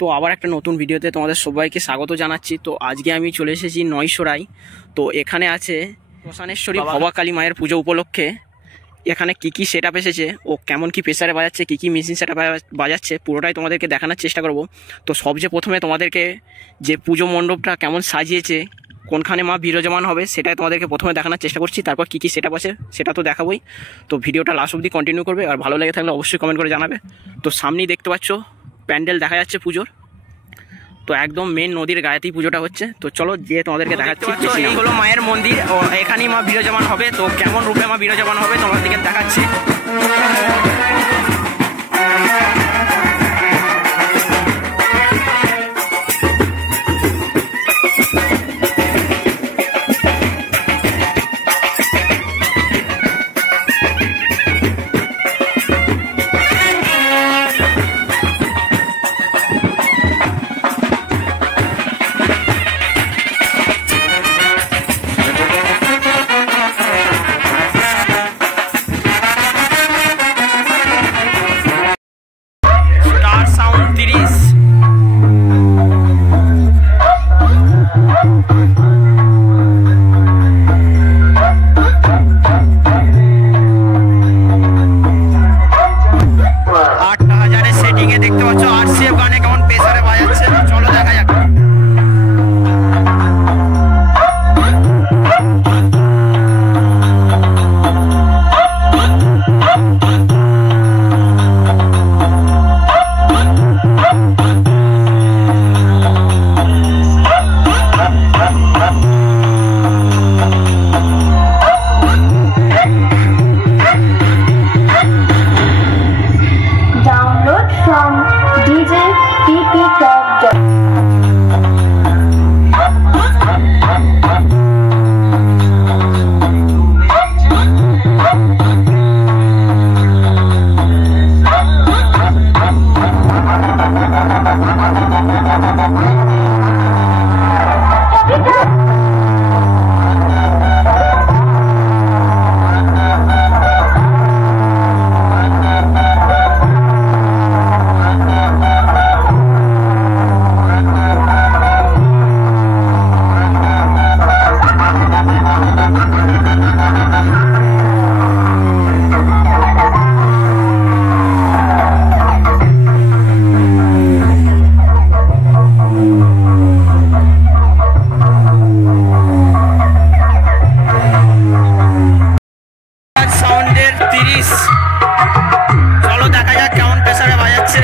তো আবার একটা নতুন ভিডিওতে তোমাদের সবাইকে স্বাগত জানাচ্ছি। তো আজকে আমি চলে এসেছি নয়সরাই। তো এখানে আছে শ্মশানেশ্বরী ভবা কালী মায়ের পুজো উপলক্ষে এখানে কি কি সেটআপ এসেছে ও কেমন কি প্রেসারে বাজাচ্ছে, কি কি মেশিন সেটআপ বাজাচ্ছে, পুরোটাই তোমাদেরকে দেখানোর চেষ্টা করব। তো সবচেয়ে প্রথমে তোমাদেরকে যে পুজো মণ্ডপটা কেমন সাজিয়েছে, কোনখানে মা বিরাজমান হবে সেটাই তোমাদেরকে প্রথমে দেখানোর চেষ্টা করছি। তারপর কী কী সেটআপ আছে সেটা তো দেখাবোই। তো ভিডিওটা লাস্ট অবধি কন্টিনিউ করবে, আর ভালো লেগে থাকলে অবশ্যই কমেন্ট করে জানাবে। তো সামনেই দেখতে পাচ্ছ প্যান্ডেল দেখা যাচ্ছে পুজোর। তো একদম মেন নদীর গায়েতেই পুজোটা হচ্ছে। তো চলো গিয়ে তোমাদেরকে দেখাচ্ছি। এই হলো মায়ের মন্দির ও এখানেই মা বিরাজমান হবে। তো কেমন রূপে মা বিরাজমান হবে তোমাদেরকে দেখাচ্ছি। দেখতে পাচ্ছ আরসিএফ গানে কেমন প্রেসারে বাজাচ্ছে। চলো দেখা যাক। From DJ PP Top. চলো দেখা যাক কেমন প্রেসারে বাজাচ্ছে।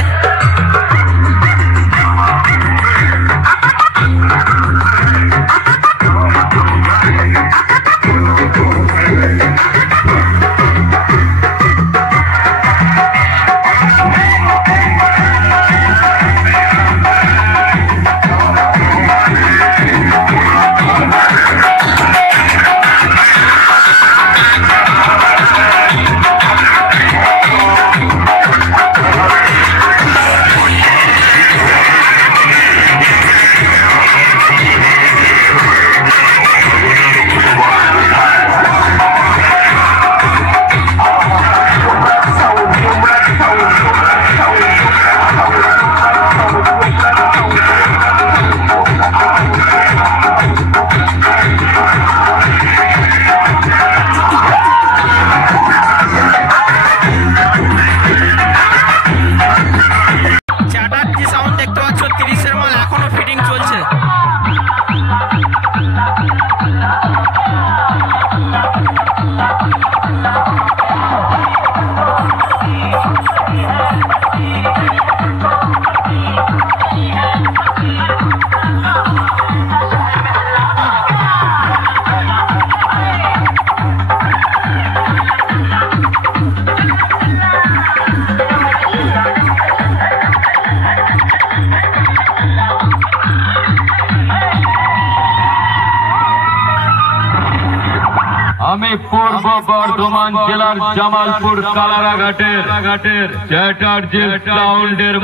আমি পূর্ব বর্ধমান জেলার জামালপুর কালারাঘাটের চ্যাটার্জি সাউন্ডের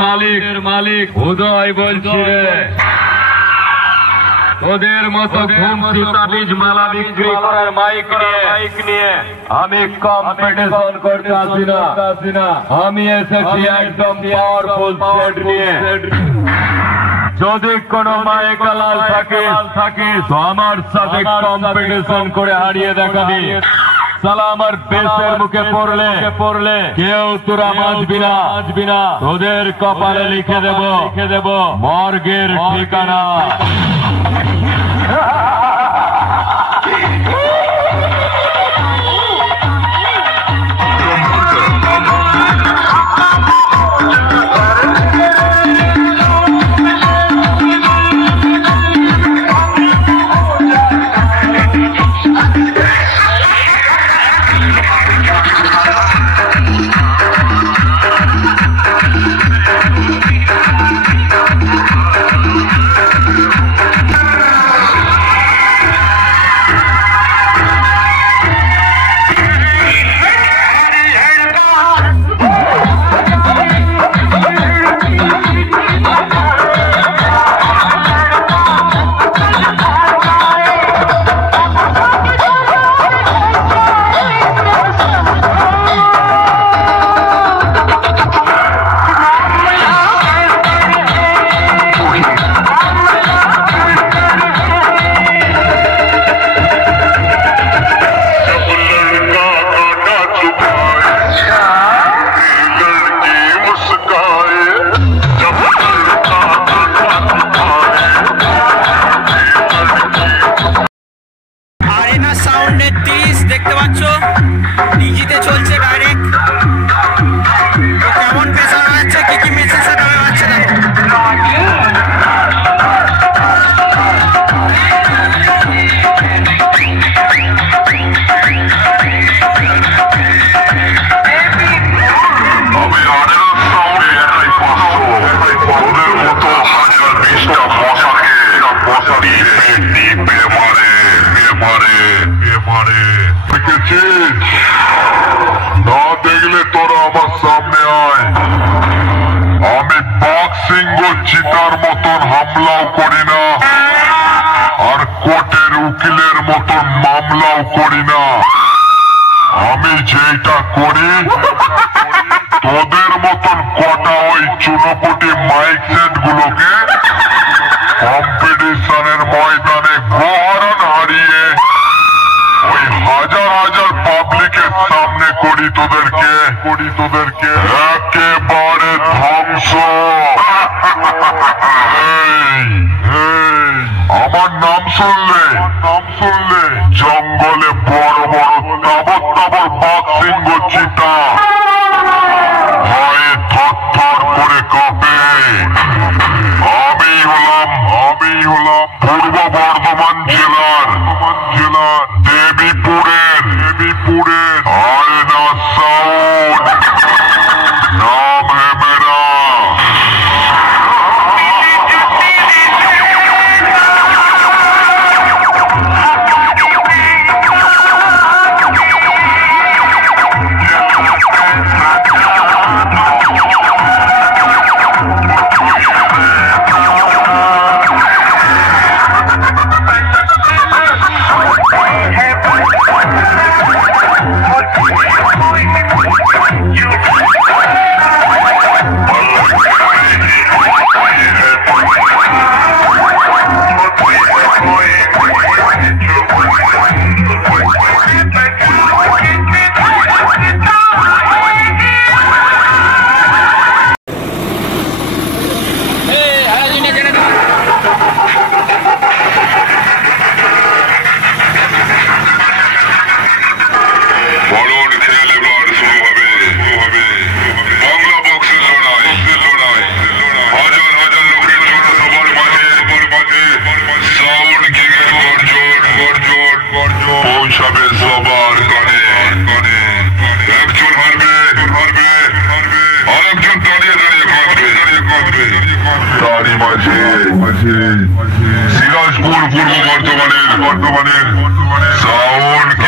মালিক উদয় বলছি রে। তোদের মতো ঘুমছি তাবিজ মালা বিক্রি করার মাইক নিয়ে আমি কম্পিটিশন করতে আসি না। আমি এসেছি একদম পাওয়ারফুল সেট নিয়ে। যদি কোনো মাইক লাল থাকে তো আমার সাথে কম্পিটিশন করে হারিয়ে দেখাবি। সালা আমার বেশের মুখে পড়লে কেউ তোরা বাঁচবি না। তোদের কপালে লিখে দেব মর্গের ঠিকানা। দেখতে পাচ্ছ ডিজিতে চলছে ডাইরেক্ট। কেমন প্রেসার হচ্ছে, কি মেসেজ সেটাবে হচ্ছে না দেখলে তোরা আমার সামনে আয়। আমি বাঘ সিংহ চিতার মতন হামলাও করি না, আর কোর্টের উকিলের মতন মামলাও করি না। আমি যেটা করি তোদের মতন কটা ওই চুনোপুটি মাইক সেট গুলোকে কম্পিটিশনের ময়দানে গহরণ হারিয়ে ওই হাজার পাবলিকের সামনে করি তোদেরকে একেবারে ধ্বংস। আমার নাম শুনলে জঙ্গলে বড় তাবর বাঘ সিংহ চিতা ভয়ে থরথর করে কাঁপে। আমি হলাম পূর্ব বর্ধমান জেলার দেবীপুরের আয়না সাউন্ড। নাম है मेरा। সিরাজপুর পূর্ব বর্ধমানের সাউন্ড